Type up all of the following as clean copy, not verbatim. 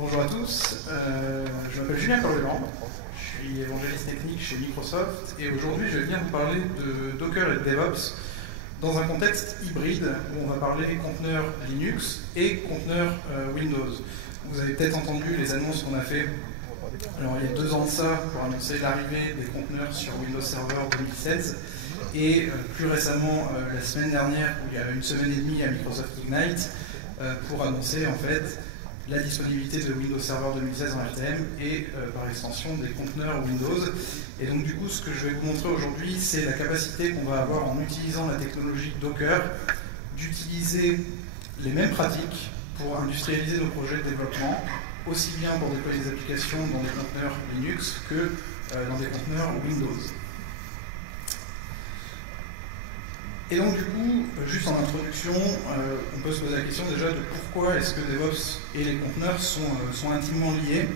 Bonjour à tous, je m'appelle Julien Corleland, je suis évangéliste technique chez Microsoft et aujourd'hui je viens vous parler de Docker et de DevOps dans un contexte hybride où on va parler conteneurs Linux et conteneurs Windows. Vous avez peut-être entendu les annonces qu'on a fait il y a 2 ans de ça pour annoncer l'arrivée des conteneurs sur Windows Server 2016 et plus récemment la semaine dernière, où il y a 1 semaine et demie à Microsoft Ignite, pour annoncer en fait la disponibilité de Windows Server 2016 en RTM et par extension des conteneurs Windows. Et donc du coup, ce que je vais vous montrer aujourd'hui, c'est la capacité qu'on va avoir en utilisant la technologie Docker d'utiliser les mêmes pratiques pour industrialiser nos projets de développement, aussi bien pour déployer des applications dans des conteneurs Linux que dans des conteneurs Windows. Et donc du coup, juste en introduction, on peut se poser la question déjà de pourquoi est-ce que DevOps et les conteneurs sont intimement liés.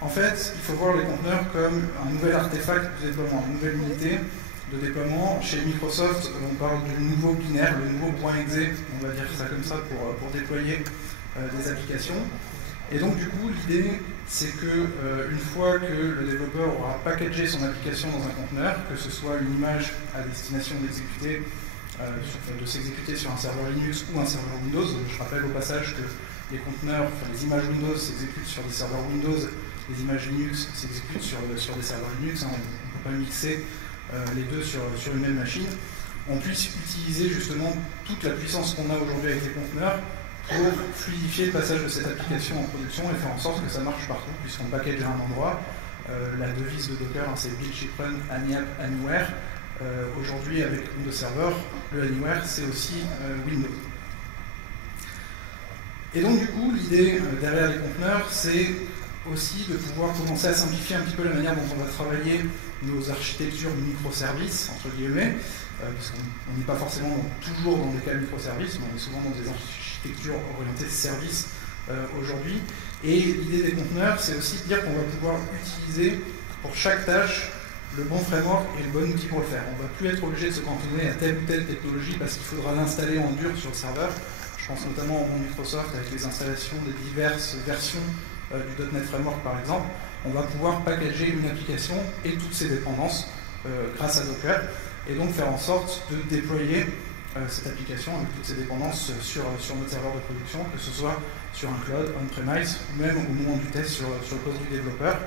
En fait, il faut voir les conteneurs comme un nouvel artefact de déploiement, une nouvelle unité de déploiement. Chez Microsoft, on parle du nouveau binaire, le nouveau .exe, on va dire ça comme ça, pour déployer des applications. Et donc du coup, l'idée, c'est qu'une fois que le développeur aura packagé son application dans un conteneur, que ce soit une image à destination d'exécuter, de s'exécuter sur un serveur Linux ou un serveur Windows, je rappelle au passage que les conteneurs, les images Windows s'exécutent sur des serveurs Windows, les images Linux s'exécutent sur des serveurs Linux, on ne peut pas mixer les deux sur une même machine, on puisse utiliser justement toute la puissance qu'on a aujourd'hui avec les conteneurs pour fluidifier le passage de cette application en production et faire en sorte que ça marche partout, puisqu'on package à un endroit. La devise de Docker, c'est Build, Ship, Run, Any-App, Anywhere. Aujourd'hui, avec Windows Server, le Anywhere, c'est aussi Windows. Et donc, du coup, l'idée derrière les conteneurs, c'est aussi de pouvoir commencer à simplifier un petit peu la manière dont on va travailler nos architectures de microservices, entre guillemets, parce qu'on n'est pas forcément toujours dans des cas microservices, mais on est souvent dans des architecture orientée service aujourd'hui. Et l'idée des conteneurs, c'est aussi de dire qu'on va pouvoir utiliser pour chaque tâche le bon framework et le bon outil pour le faire. On ne va plus être obligé de se cantonner à telle ou telle technologie parce qu'il faudra l'installer en dur sur le serveur. Je pense notamment au monde Microsoft avec les installations des diverses versions du .NET Framework par exemple. On va pouvoir packager une application et toutes ses dépendances grâce à Docker et donc faire en sorte de déployer cette application avec toutes ses dépendances sur notre serveur de production, que ce soit sur un cloud, on-premise, ou même au moment du test sur le poste du développeur,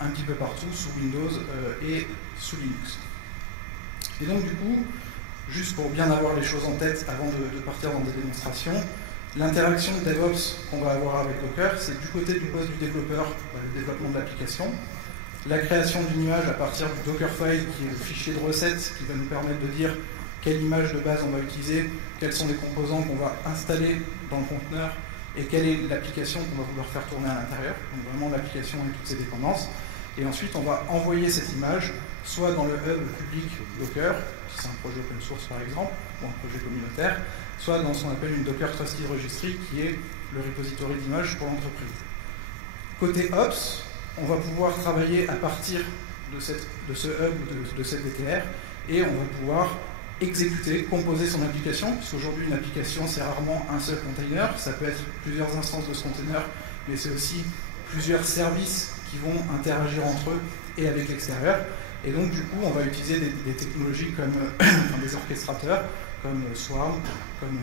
un petit peu partout, sous Windows et sous Linux. Et donc du coup, juste pour bien avoir les choses en tête avant de partir dans des démonstrations, l'interaction de DevOps qu'on va avoir avec Docker, c'est du côté du poste du développeur, le développement de l'application, la création d'une image à partir du Dockerfile, qui est le fichier de recettes qui va nous permettre de dire quelle image de base on va utiliser, quels sont les composants qu'on va installer dans le conteneur et quelle est l'application qu'on va vouloir faire tourner à l'intérieur, donc vraiment l'application et toutes ses dépendances. Et ensuite, on va envoyer cette image soit dans le hub public Docker, si c'est un projet open source par exemple, ou un projet communautaire, soit dans ce qu'on appelle une Docker Trusted Registry, qui est le repository d'images pour l'entreprise. Côté Ops, on va pouvoir travailler à partir de ce hub ou de cette DTR, et on va pouvoir exécuter, composer son application, puisqu'aujourd'hui une application c'est rarement un seul container, ça peut être plusieurs instances de ce container, mais c'est aussi plusieurs services qui vont interagir entre eux et avec l'extérieur. Et donc du coup on va utiliser des technologies comme des orchestrateurs, comme Swarm, comme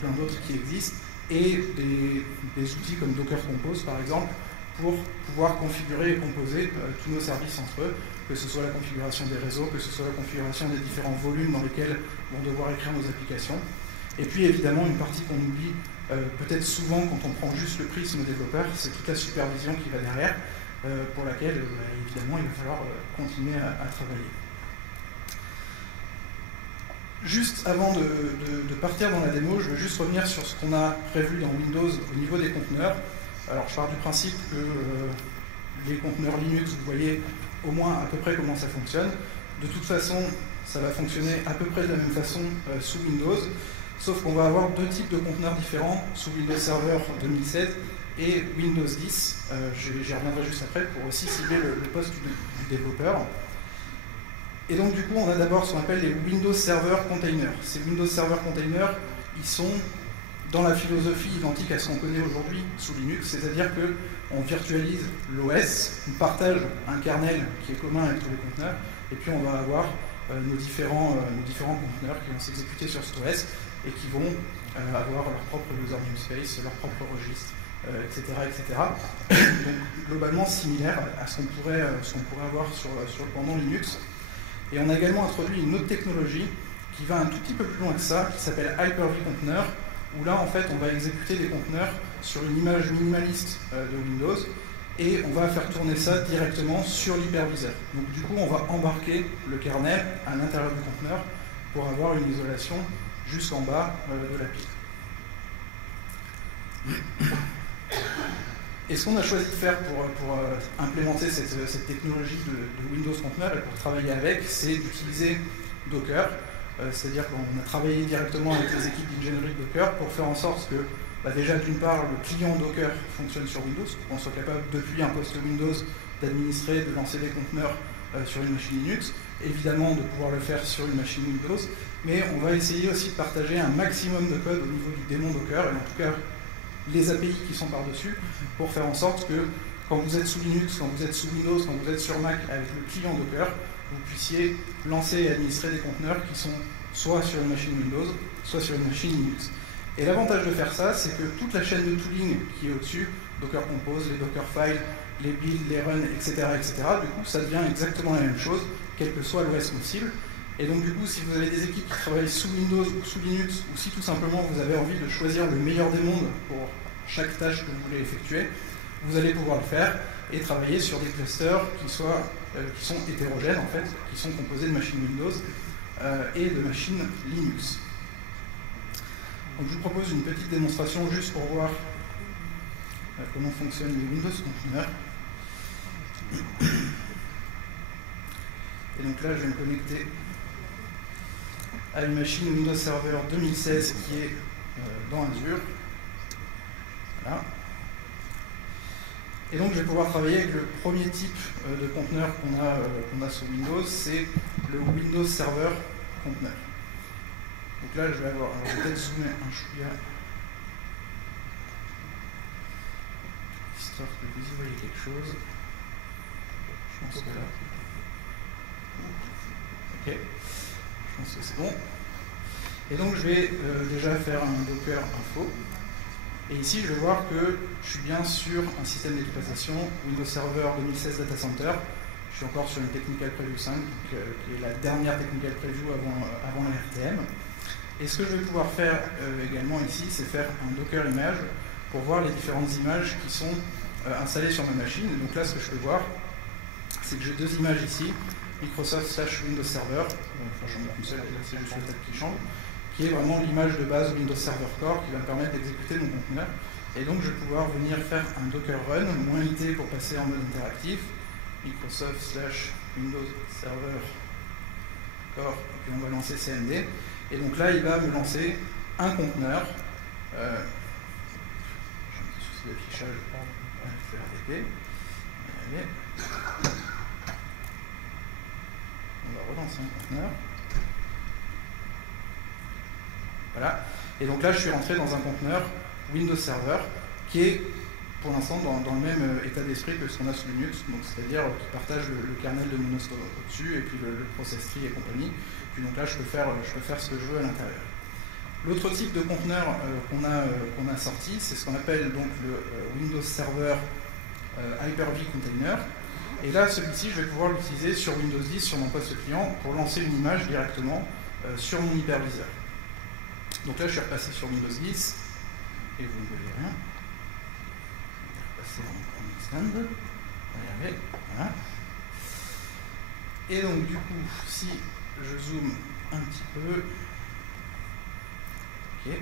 plein d'autres qui existent, et des outils comme Docker Compose par exemple, pour pouvoir configurer et composer tous nos services entre eux, que ce soit la configuration des réseaux, que ce soit la configuration des différents volumes dans lesquels vont devoir écrire nos applications. Et puis évidemment, une partie qu'on oublie peut-être souvent quand on prend juste le prisme développeur, c'est toute la supervision qui va derrière, pour laquelle évidemment il va falloir continuer à travailler. Juste avant de partir dans la démo, je veux juste revenir sur ce qu'on a prévu dans Windows au niveau des conteneurs. Alors je pars du principe que les conteneurs Linux, vous voyez au moins à peu près comment ça fonctionne. De toute façon, ça va fonctionner à peu près de la même façon sous Windows, sauf qu'on va avoir 2 types de conteneurs différents sous Windows Server 2016 et Windows 10. J'y reviendrai juste après pour aussi cibler le poste du développeur. Et donc du coup, on a d'abord ce qu'on appelle les Windows Server Containers. Ces Windows Server Containers, ils sont dans la philosophie identique à ce qu'on connaît aujourd'hui sous Linux, c'est-à-dire qu'on virtualise l'OS, on partage un kernel qui est commun avec tous les conteneurs, et puis on va avoir nos différents conteneurs qui vont s'exécuter sur cet OS et qui vont avoir leur propre user namespace, leur propre registre, etc., etc. Donc globalement similaire à ce qu'on pourrait avoir sur le pendant Linux. Et on a également introduit une autre technologie qui va un tout petit peu plus loin que ça, qui s'appelle Hyper-V Container, où là en fait on va exécuter des conteneurs sur une image minimaliste de Windows, et on va faire tourner ça directement sur l'hyperviseur. Donc du coup on va embarquer le kernel à l'intérieur du conteneur pour avoir une isolation jusqu'en bas de la pile. Et ce qu'on a choisi de faire pour implémenter cette technologie de Windows Container et pour travailler avec, c'est d'utiliser Docker. C'est-à-dire qu'on a travaillé directement avec les équipes d'ingénierie de Docker pour faire en sorte que, déjà d'une part, le client Docker fonctionne sur Windows, qu'on soit capable depuis un poste Windows d'administrer, de lancer des conteneurs sur une machine Linux, évidemment de pouvoir le faire sur une machine Windows, mais on va essayer aussi de partager un maximum de code au niveau du démon Docker, et en tout cas les API qui sont par-dessus, pour faire en sorte que quand vous êtes sous Linux, quand vous êtes sous Windows, quand vous êtes sur Mac avec le client Docker, vous puissiez lancer et administrer des conteneurs qui sont soit sur une machine Windows, soit sur une machine Linux. Et l'avantage de faire ça, c'est que toute la chaîne de tooling qui est au-dessus, Docker Compose, les Docker Files, les builds, les runs, etc., du coup, ça devient exactement la même chose, quel que soit l'OS possible. Et donc, du coup, si vous avez des équipes qui travaillent sous Windows ou sous Linux, ou si tout simplement vous avez envie de choisir le meilleur des mondes pour chaque tâche que vous voulez effectuer, vous allez pouvoir le faire et travailler sur des clusters qui sont hétérogènes, en fait, qui sont composés de machines Windows et de machines Linux. Donc, je vous propose une petite démonstration juste pour voir comment fonctionnent les Windows Containers. Et donc là, je vais me connecter à une machine Windows Server 2016 qui est dans Azure. Voilà. Et donc je vais pouvoir travailler avec le premier type de conteneur qu'on a sous Windows, c'est le Windows Server Container. Donc là, je vais peut-être zoomer un chouïa, histoire que vous y voyez quelque chose. Je pense que là... Ok, je pense que c'est bon. Et donc je vais déjà faire un Docker info. Et ici, je vais voir que je suis bien sur un système d'exploitation Windows Server 2016 Data Center. Je suis encore sur une Technical Preview 5, qui est la dernière Technical Preview avant la RTM. Et ce que je vais pouvoir faire également ici, c'est faire un Docker image pour voir les différentes images qui sont installées sur ma machine. Et donc là, ce que je peux voir, c'est que j'ai deux images ici, Microsoft/Windows Server, c'est juste le tête qui change, qui est vraiment l'image de base Windows Server Core qui va me permettre d'exécuter mon conteneur. Et donc je vais pouvoir venir faire un Docker Run, -IT pour passer en mode interactif, Microsoft/Windows Server Core, et puis on va lancer CMD. Et donc là, il va me lancer un conteneur. J'ai un petit souci d'affichage, je vais RDP. Allez. On va relancer un conteneur. Voilà. Et donc là, je suis rentré dans un conteneur Windows Server qui est pour l'instant dans le même état d'esprit que ce qu'on a sous Linux, c'est-à-dire qui partage le kernel de Windows au-dessus et puis le process tree et compagnie. Puis donc là, je peux faire ce que je veux à l'intérieur. L'autre type de conteneur qu'on a sorti, c'est ce qu'on appelle donc le Windows Server Hyper-V Container. Et là, celui-ci, je vais pouvoir l'utiliser sur Windows 10, sur mon poste client, pour lancer une image directement sur mon hyperviseur. Donc là, je suis repassé sur Windows 10, et vous ne voyez rien. Je vais repasser dans mon stand. Regardez, voilà. Et donc, du coup, si je zoome un petit peu. Ok.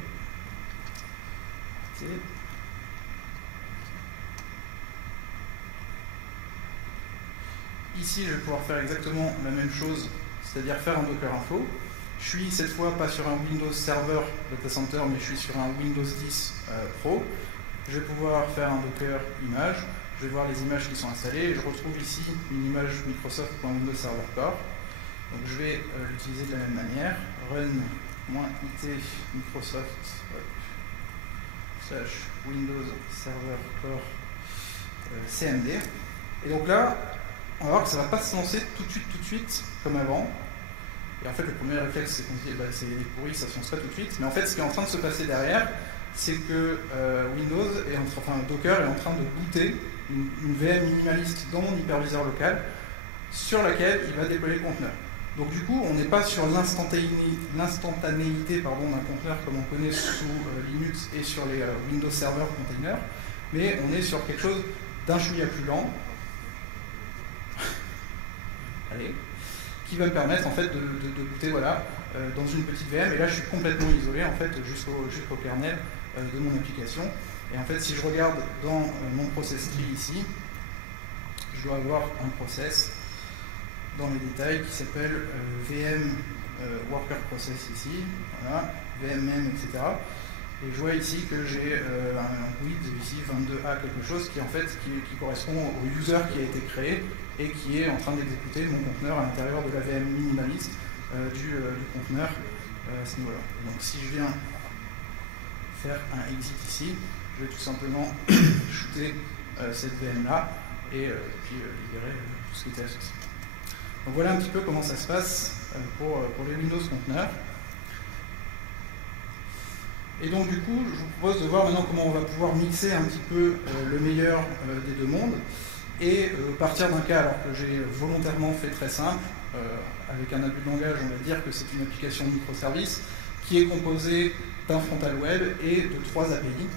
Ici, je vais pouvoir faire exactement la même chose, c'est-à-dire faire un Docker info. Je suis cette fois pas sur un Windows Server Data Center, mais je suis sur un Windows 10 Pro. Je vais pouvoir faire un Docker image. Je vais voir les images qui sont installées. Et je retrouve ici une image Microsoft.Windows Server Core. Donc je vais l'utiliser de la même manière. Run -it Microsoft Windows Server Core CMD. Et donc là, on va voir que ça ne va pas se lancer tout de suite, comme avant. Et en fait, le premier réflexe, c'est qu'on se dit, bah, c'est pourri, ça ne se lance pas tout de suite. Mais en fait, ce qui est en train de se passer derrière, c'est que Docker est en train de booter une VM minimaliste dans mon hyperviseur local, sur laquelle il va déployer le conteneur. Donc du coup, on n'est pas sur l'instantanéité d'un conteneur comme on connaît sous Linux et sur les Windows Server Container, mais on est sur quelque chose d'un chouïa plus lent, allez, qui va me permettre en fait de booter voilà, dans une petite VM. Et là, je suis complètement isolé en fait jusqu'au kernel de mon application. Et en fait, si je regarde dans mon process tree ici, je dois avoir un process dans les détails qui s'appelle VM Worker Process ici, voilà, VMM, etc. Et je vois ici que j'ai un width ici 22A quelque chose qui en fait qui correspond au user qui a été créé et qui est en train d'exécuter mon conteneur à l'intérieur de la VM minimaliste du conteneur à ce niveau-là. Donc si je viens faire un exit ici, je vais tout simplement shooter cette VM là et puis libérer tout ce qui était associé. Donc voilà un petit peu comment ça se passe pour les Windows conteneurs. Et donc du coup, je vous propose de voir maintenant comment on va pouvoir mixer un petit peu le meilleur des deux mondes et partir d'un cas alors que j'ai volontairement fait très simple, avec un abus de langage, on va dire que c'est une application microservice qui est composée d'un frontal web et de 3 API.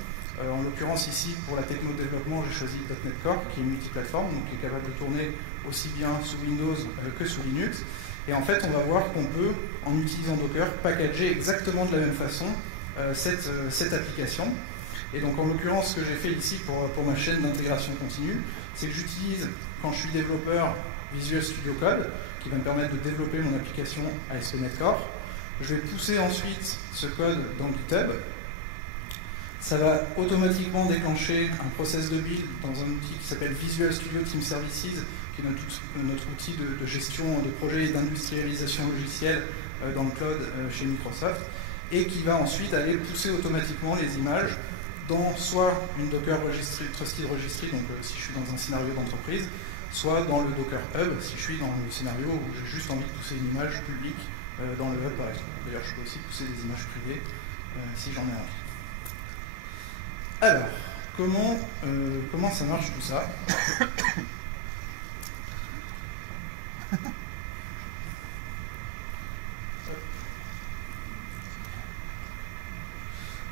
En l'occurrence ici, pour la techno de développement, j'ai choisi .NET Core, qui est multiplateforme, donc qui est capable de tourner aussi bien sous Windows que sous Linux. Et en fait, on va voir qu'on peut, en utilisant Docker, packager exactement de la même façon cette application. Et donc, en l'occurrence, ce que j'ai fait ici pour ma chaîne d'intégration continue, c'est que j'utilise, quand je suis développeur, Visual Studio Code, qui va me permettre de développer mon application ASP.NET Core. Je vais pousser ensuite ce code dans GitHub. Ça va automatiquement déclencher un process de build dans un outil qui s'appelle Visual Studio Team Services, qui est notre outil de gestion de projet et d'industrialisation logicielle dans le cloud chez Microsoft, et qui va ensuite aller pousser automatiquement les images dans soit une Docker Trusted Registry, donc si je suis dans un scénario d'entreprise, soit dans le Docker Hub, si je suis dans le scénario où j'ai juste envie de pousser une image publique dans le Hub par exemple. D'ailleurs, je peux aussi pousser des images privées si j'en ai envie. Alors, comment ça marche tout ça?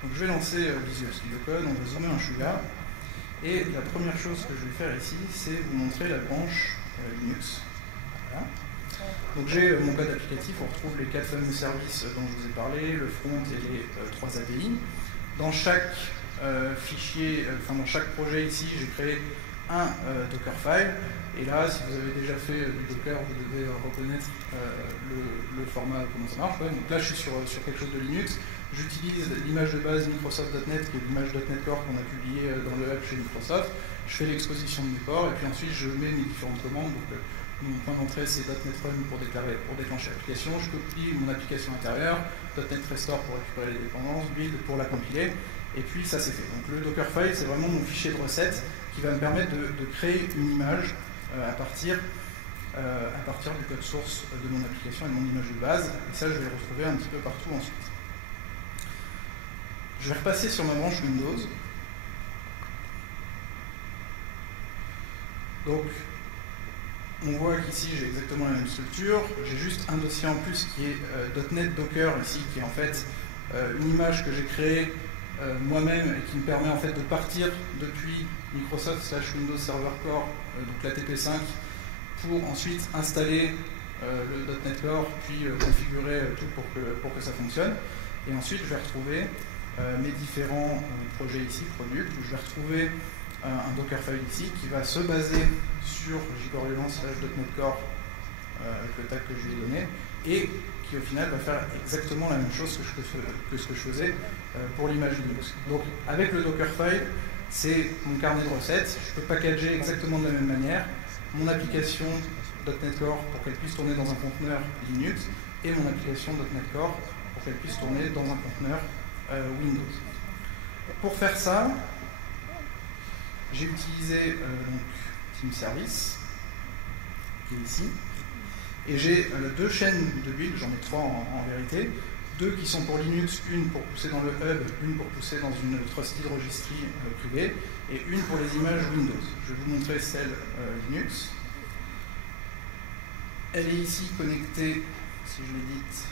Donc je vais lancer Visual Studio Code, on va zoomer un chouïa. Et la première chose que je vais faire ici, c'est vous montrer la branche Linux. Voilà. Donc j'ai mon code applicatif, on retrouve les 4 fameux services dont je vous ai parlé, le front et les 3 API. Dans chaque dans chaque projet ici, j'ai créé un Dockerfile. Et là, si vous avez déjà fait du Docker, vous devez reconnaître le format, comment ça marche. Ouais. Donc là, je suis sur quelque chose de Linux. J'utilise l'image de base Microsoft.NET, qui est l'image .NET Core qu'on a publiée dans le hub chez Microsoft. Je fais l'exposition de mes ports, et puis ensuite, je mets mes différentes commandes. Donc, mon point d'entrée, c'est .NET Run pour déclencher l'application. Je copie mon application intérieure, .NET Restore pour récupérer les dépendances, Build pour la compiler. Et puis ça c'est fait. Donc le Dockerfile, c'est vraiment mon fichier de recettes qui va me permettre de créer une image à partir du code source de mon application et de mon image de base. Et ça, je vais le retrouver un petit peu partout ensuite. Je vais repasser sur ma branche Windows. Donc, on voit qu'ici, j'ai exactement la même structure. J'ai juste un dossier en plus qui est .NET Docker ici, qui est en fait une image que j'ai créée moi-même et qui me permet en fait de partir depuis Microsoft/Windows Server Core, donc la TP5, pour ensuite installer le .NET Core, puis configurer tout pour que ça fonctionne. Et ensuite, je vais retrouver mes différents projets ici, product, où je vais retrouver un Dockerfile ici qui va se baser sur jborulence/.NET Core avec le tag que je lui ai donné, et qui au final va faire exactement la même chose que ce que je faisais pour l'image Linux. Donc avec le Dockerfile, c'est mon carnet de recettes, je peux packager exactement de la même manière mon application .NET Core pour qu'elle puisse tourner dans un conteneur Linux, et mon application .NET Core pour qu'elle puisse tourner dans un conteneur Windows. Pour faire ça, j'ai utilisé donc, Team Service, qui est ici, et j'ai deux chaînes de build, j'en ai trois en vérité, deux qui sont pour Linux, une pour pousser dans le hub, une pour pousser dans une trusted registry privée, et une pour les images Windows. Je vais vous montrer celle Linux. Elle est ici connectée, si je l'édite,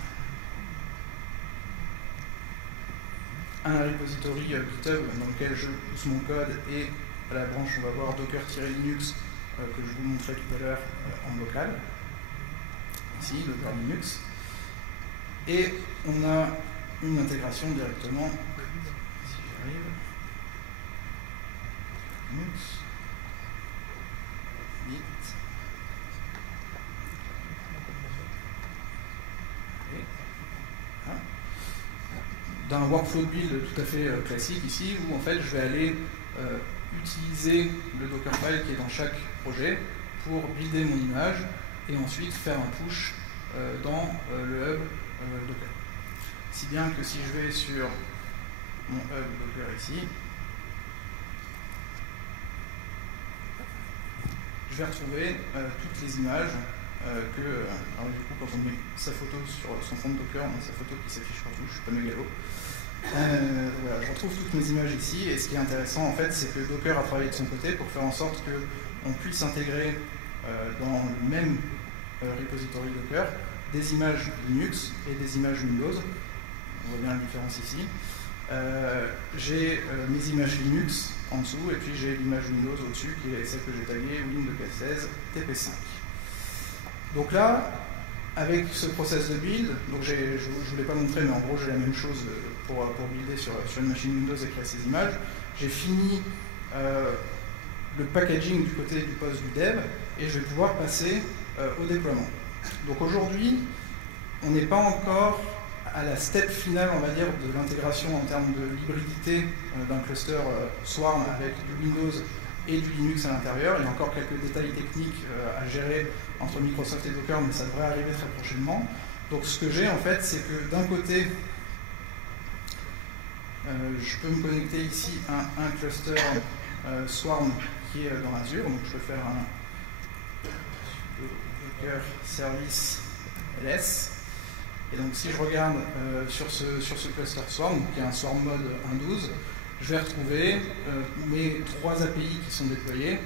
à un repository GitHub dans lequel je pousse mon code, et à la branche on va voir docker-linux que je vous montrais tout à l'heure en local. Ici, Docker Linux. Et on a une intégration directement, si j'y arrive, Linux, Git, et voilà. D'un workflow de build tout à fait classique ici, où en fait je vais aller utiliser le Dockerfile qui est dans chaque projet pour builder mon image et ensuite faire un push dans le hub Docker. Si bien que si je vais sur mon hub Docker ici, je vais retrouver toutes les images alors du coup quand on met sa photo sur son compte Docker, on a sa photo qui s'affiche partout, je suis pas mégalo. Voilà, je retrouve toutes mes images ici, et ce qui est intéressant en fait, c'est que Docker a travaillé de son côté pour faire en sorte qu'on puisse intégrer dans le même repository Docker des images Linux et des images Windows. On voit bien la différence ici. J'ai mes images Linux en dessous, et puis j'ai l'image Windows au-dessus, qui est celle que j'ai taguée Win2K16 TP5. Donc là, avec ce process de build, donc je ne vous l'ai pas montré, mais en gros j'ai la même chose pour builder sur une machine Windows et créer ces images. J'ai fini le packaging du côté du poste du dev, et je vais pouvoir passer au déploiement. Donc aujourd'hui, on n'est pas encore à la step finale, on va dire, de l'intégration en termes de l'hybridité d'un cluster Swarm avec du Windows et du Linux à l'intérieur. Il y a encore quelques détails techniques à gérer entre Microsoft et Docker, mais ça devrait arriver très prochainement. Donc ce que j'ai en fait, c'est que d'un côté, je peux me connecter ici à un cluster Swarm qui est dans Azure. Donc je peux faire un Docker Service LS. Et donc si je regarde sur ce cluster Swarm, qui est un Swarm mode 1.12, je vais retrouver mes trois API qui sont déployés: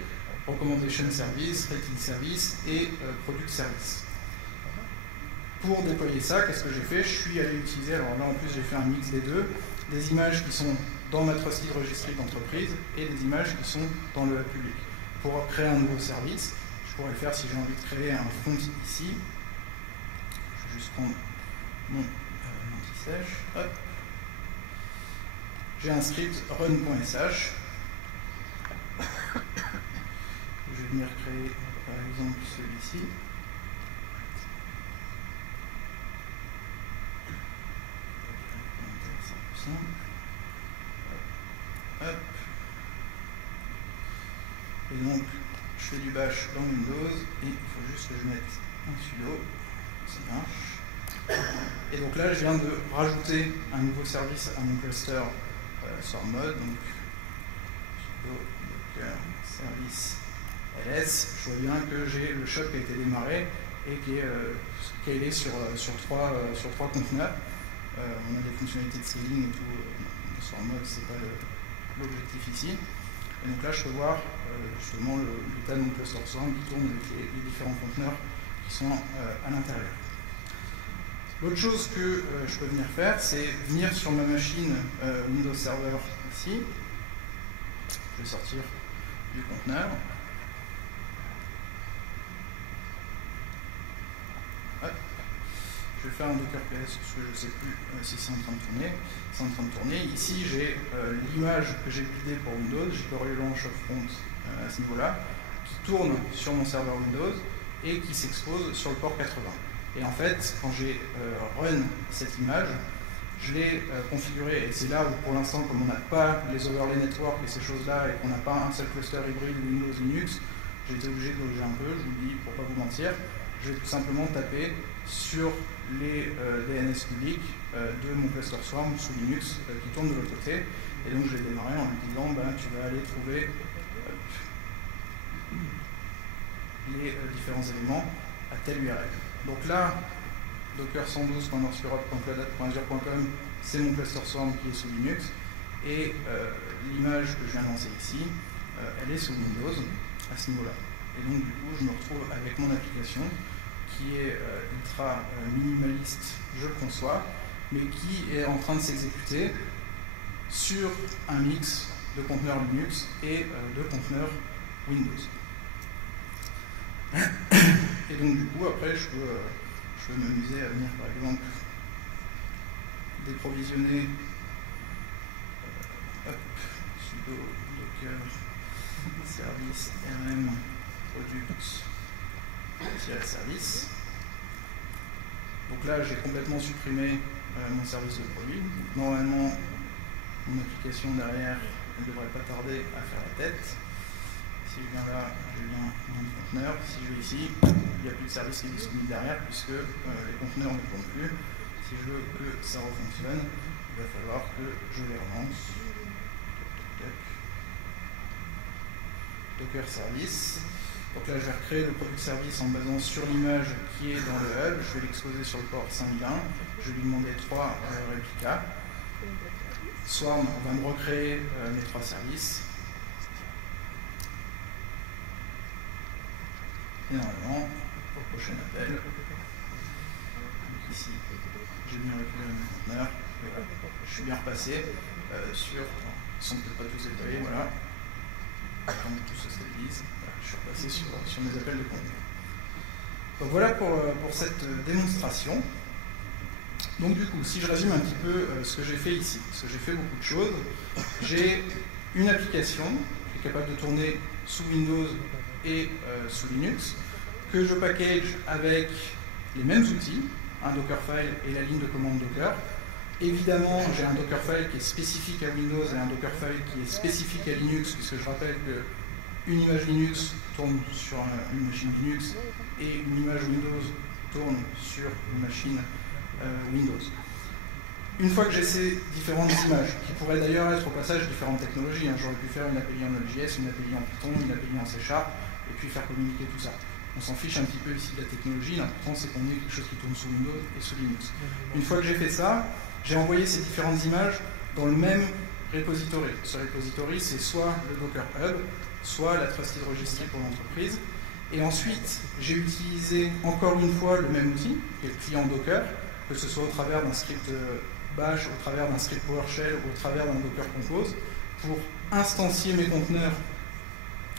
Recommendation Service, Rating Service et Product Service. Pour déployer ça, qu'est-ce que j'ai fait? Je suis allé utiliser, alors là en plus j'ai fait un mix des deux, des images qui sont dans ma Trusted Registry d'entreprise et des images qui sont dans le public. Pour créer un nouveau service, je pourrais le faire si j'ai envie de créer un front ici. Je vais juste prendre mon anti-sèche. Hop. J'ai un script run.sh. Je vais venir créer par exemple celui-ci. C'est un peu simple. Hop. Et donc, je fais du bash dans Windows et il faut juste que je mette un sudo. Ça marche. Et donc là, je viens de rajouter un nouveau service à mon cluster Swarm mode. Donc, sudo docker service LS. Je vois bien que j'ai le shop qui a été démarré et qui est scalé sur trois conteneurs. On a des fonctionnalités de scaling et tout. Swarm mode, c'est pas l'objectif ici. Et donc là, je peux voir justement l'état de mon cluster Swarm qui tourne avec les différents conteneurs qui sont à l'intérieur. L'autre chose que je peux venir faire, c'est venir sur ma machine Windows Server ici. Je vais sortir du conteneur. Hop. Je vais faire un Docker PS parce que je ne sais plus si c'est en train de tourner. C'est en train de tourner. Ici, j'ai l'image que j'ai buildée pour Windows. J'ai le launch of front à ce niveau-là, qui tourne sur mon serveur Windows et qui s'expose sur le port 80. Et en fait, quand j'ai run cette image, je l'ai configurée. Et c'est là où, pour l'instant, comme on n'a pas les overlay network et ces choses-là, et qu'on n'a pas un seul cluster hybride Windows Linux, j'ai été obligé de diriger un peu. Je vous dis, pour pas vous mentir, je vais tout simplement taper sur les DNS publics de mon cluster Swarm sous Linux qui tourne de l'autre côté. Et donc je l'ai démarré en lui disant tu vas aller trouver les différents éléments à telle URL. Donc là, docker 112.northeurope.cloud.azure.com, c'est mon cluster swarm qui est sous Linux. Et l'image que je viens de lancer ici, elle est sous Windows à ce niveau-là. Et donc du coup, je me retrouve avec mon application qui est ultra minimaliste, je le conçois, mais qui est en train de s'exécuter sur un mix de conteneurs Linux et de conteneurs Windows. Et donc du coup, après, je peux m'amuser à venir, par exemple, déprovisionner sudo docker service rm product-service. Donc là, j'ai complètement supprimé mon service de produit. Normalement, mon application derrière ne devrait pas tarder à faire la tête. Si je viens là, je viens dans le conteneur. Si je vais ici, il n'y a plus de service qui est disponible derrière puisque les conteneurs ne tournent plus. Si je veux que ça refonctionne, il va falloir que je les relance. Docker service. Donc là, je vais recréer le product service en basant sur l'image qui est dans le hub. Je vais l'exposer sur le port 5.1. Je vais lui demander 3 réplicas. Swarm va me recréer mes 3 services. Et normalement, au prochain appel, donc ici, j'ai bien récupéré mon conteneur. Et voilà, je suis bien repassé sur. Ils ne sont peut-être pas tous déployés, voilà. Quand tout se stabilise, voilà, je suis repassé sur mes appels de contenu. Donc voilà pour cette démonstration. Donc du coup, si je résume un petit peu ce que j'ai fait ici, parce que j'ai fait beaucoup de choses, j'ai une application qui est capable de tourner sous Windows et sous Linux, que je package avec les mêmes outils, un Dockerfile et la ligne de commande Docker. Évidemment, j'ai un Dockerfile qui est spécifique à Windows et un Dockerfile qui est spécifique à Linux, puisque je rappelle qu'une image Linux tourne sur une machine Linux et une image Windows tourne sur une machine Windows. Une fois que j'ai ces différentes images, qui pourraient d'ailleurs être au passage différentes technologies, j'aurais pu faire une API en Node.js, une API en Python, une API en C#, et puis faire communiquer tout ça. On s'en fiche un petit peu ici de la technologie, l'important c'est qu'on ait quelque chose qui tourne sous Windows et sous Linux. Une fois que j'ai fait ça, j'ai envoyé ces différentes images dans le même repository. Ce repository, c'est soit le Docker Hub, soit la Trusted Registry pour l'entreprise. Et ensuite, j'ai utilisé encore une fois le même outil, qui est le client Docker, que ce soit au travers d'un script Bash, au travers d'un script PowerShell, au travers d'un Docker Compose, pour instancier mes conteneurs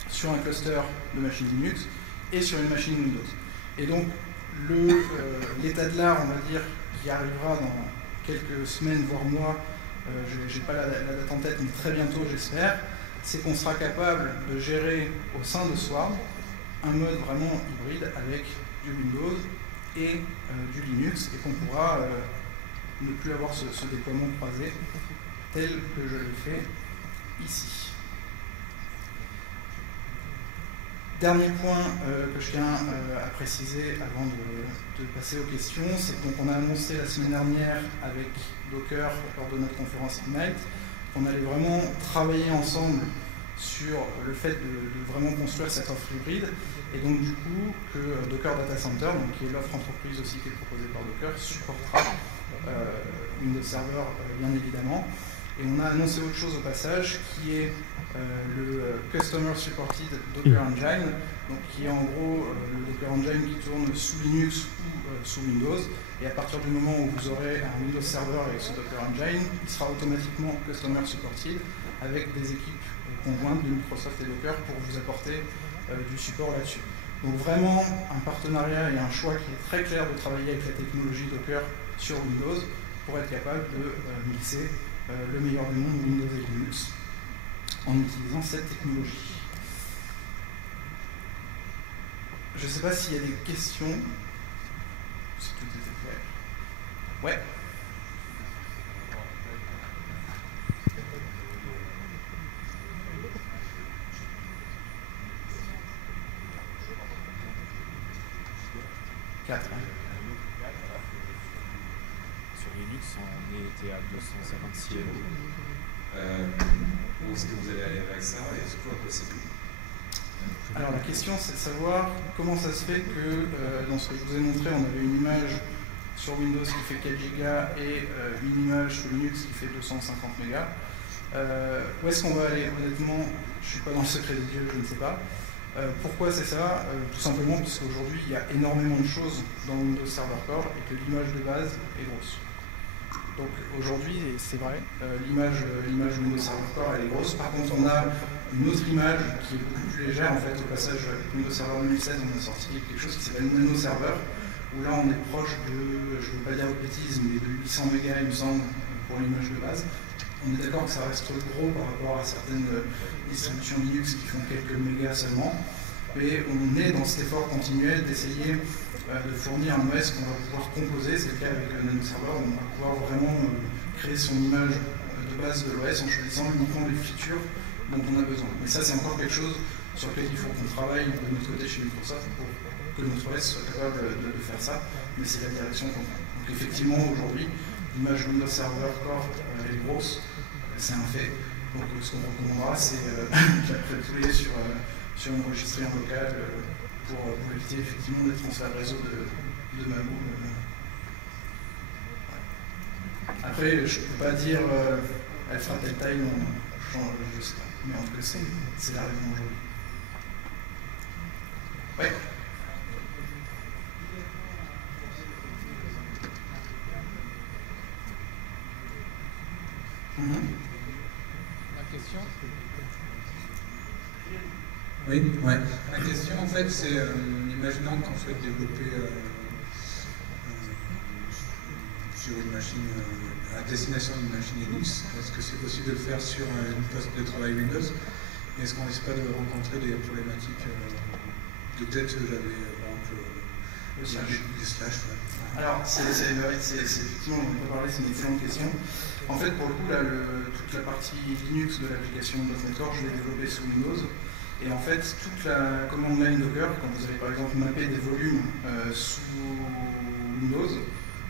sur un cluster de machines Linux et sur une machine Windows. Et donc, l'état de l'art, on va dire, qui arrivera dans quelques semaines, voire mois, je n'ai pas la date en tête, mais très bientôt, j'espère, c'est qu'on sera capable de gérer au sein de Swarm un mode vraiment hybride avec du Windows et du Linux, et qu'on pourra ne plus avoir ce déploiement croisé tel que je l'ai fait ici. Dernier point que je tiens à préciser avant de passer aux questions, c'est qu'on a annoncé la semaine dernière avec Docker lors de notre conférence Ignite qu'on allait vraiment travailler ensemble sur le fait de vraiment construire cette offre hybride, et donc du coup que Docker Data Center, donc, qui est l'offre entreprise aussi qui est proposée par Docker, supportera Windows Server bien évidemment. Et on a annoncé autre chose au passage qui est le Customer Supported Docker Engine, donc qui est en gros le Docker Engine qui tourne sous Linux ou sous Windows, et à partir du moment où vous aurez un Windows Server avec ce Docker Engine, il sera automatiquement Customer Supported avec des équipes conjointes de Microsoft et Docker pour vous apporter du support là-dessus. Donc vraiment un partenariat et un choix qui est très clair de travailler avec la technologie Docker sur Windows pour être capable de mixer le meilleur du monde, Windows et Linux, en utilisant cette technologie. Je ne sais pas s'il y a des questions, si tout était clair. Ouais. Sur Linux, on était à 256 €. Où est-ce que vous allez aller avec ça et est-ce que quoi c'est tout? Alors la question c'est de savoir comment ça se fait que dans ce que je vous ai montré on avait une image sur Windows qui fait 4 Go et une image sur Linux qui fait 250 mégas. Où est-ce qu'on va aller? Honnêtement, je ne suis pas dans le secret des dieux, je ne sais pas. Pourquoi c'est ça? Tout simplement parce qu'aujourd'hui il y a énormément de choses dans Windows Server Core et que l'image de base est grosse. Donc aujourd'hui, c'est vrai, l'image Windows Server Core elle est grosse. Par contre, on a une autre image qui est beaucoup plus légère. En fait, au passage, avec Windows Server 2016, on a sorti quelque chose qui s'appelle Nano Server, où là on est proche de, je ne veux pas dire de bêtises, mais de 800 mégas, il me semble, pour l'image de base. On est d'accord que ça reste gros par rapport à certaines distributions Linux qui font quelques mégas seulement. Mais on est dans cet effort continuel d'essayer de fournir un OS qu'on va pouvoir composer. C'est le cas avec le Nano Server, on va pouvoir vraiment créer son image de base de l'OS en choisissant uniquement les features dont on a besoin. Mais ça, c'est encore quelque chose sur lequel il faut qu'on travaille de notre côté chez Microsoft pour que notre OS soit capable de faire ça. Mais c'est la direction qu'on prend. Donc effectivement, aujourd'hui, l'image Windows Server Core elle est grosse, c'est un fait. Donc ce qu'on recommandera, c'est d'appeler sur une enregistrerie en local pour éviter effectivement des transferts de réseau de Mamou. Après, je ne peux pas dire elle fera telle taille, je ne sais pas. Mais en tout cas, c'est la raison aujourd'hui. Ouais. La question? Oui, ouais. La question en fait c'est, imaginons qu'on souhaite développer sur une machine, à destination d'une machine Linux, est-ce que c'est possible de le faire sur une poste de travail Windows? Et est-ce qu'on risque pas de rencontrer des problématiques de tête? J'avais par exemple des slash. Ouais. Alors, c'est effectivement, on n'a pas parlé, c'est une excellente question. En fait, pour le coup, là, toute la partie Linux de l'application .NET Core, je l'ai développée sous Windows. Et en fait, toute la commande line Docker, quand vous allez par exemple mapper des volumes sous Windows,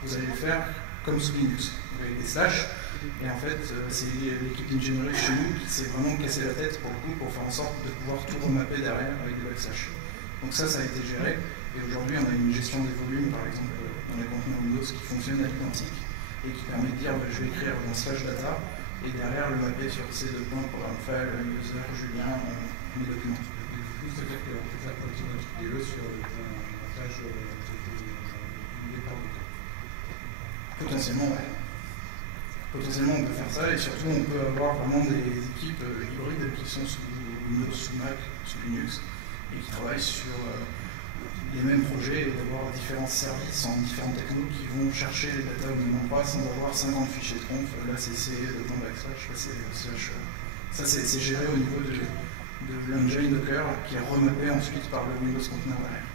vous allez le faire comme sous Linux. Vous avez des slash, et en fait, c'est l'équipe d'ingénierie chez nous qui s'est vraiment cassé la tête pour le coup pour faire en sorte de pouvoir tout remapper derrière avec des backslash. Donc ça a été géré, et aujourd'hui on a une gestion des volumes, par exemple, dans les contenus Windows qui fonctionne à l'identique et qui permet de dire je vais écrire un slash data et derrière le mapper sur ces deux points, programme file, user, Julien, mes documents. Et du coup, c'est-à-dire qu'on peut faire partie de notre IDE sur un montage des départ de temps. Potentiellement, oui. Potentiellement, on peut faire ça et surtout, on peut avoir vraiment des équipes hybrides qui sont sous Windows, sous Mac, sous Linux et qui travaillent sur les mêmes projets et d'avoir différents services en différentes technos qui vont chercher les data au même endroit sans avoir 50 fichiers de conf, l'ACC, le temps backslash, ça c'est géré au niveau de l'engine Docker qui est remappé ensuite par le Windows Container derrière.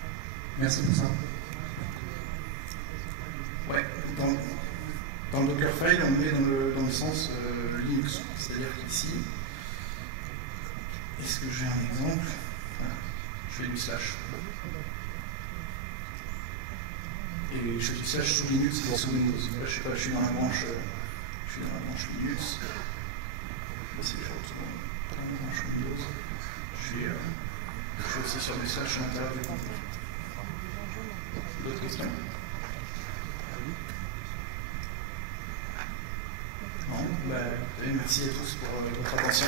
Merci pour ça. Ouais, dans le Dockerfile, on est dans le sens Linux, c'est-à-dire qu'ici, est-ce que j'ai un exemple? Voilà. Je fais du slash. Et je fais du slash sous Linux et sous Windows. Là, je sais pas, je suis dans la branche Linux. Là, c'est déjà dans la branche Windows. Je suis aussi sur du slash à l'intérieur du conteneur. D'autres questions? Non, bah, merci à tous pour votre attention.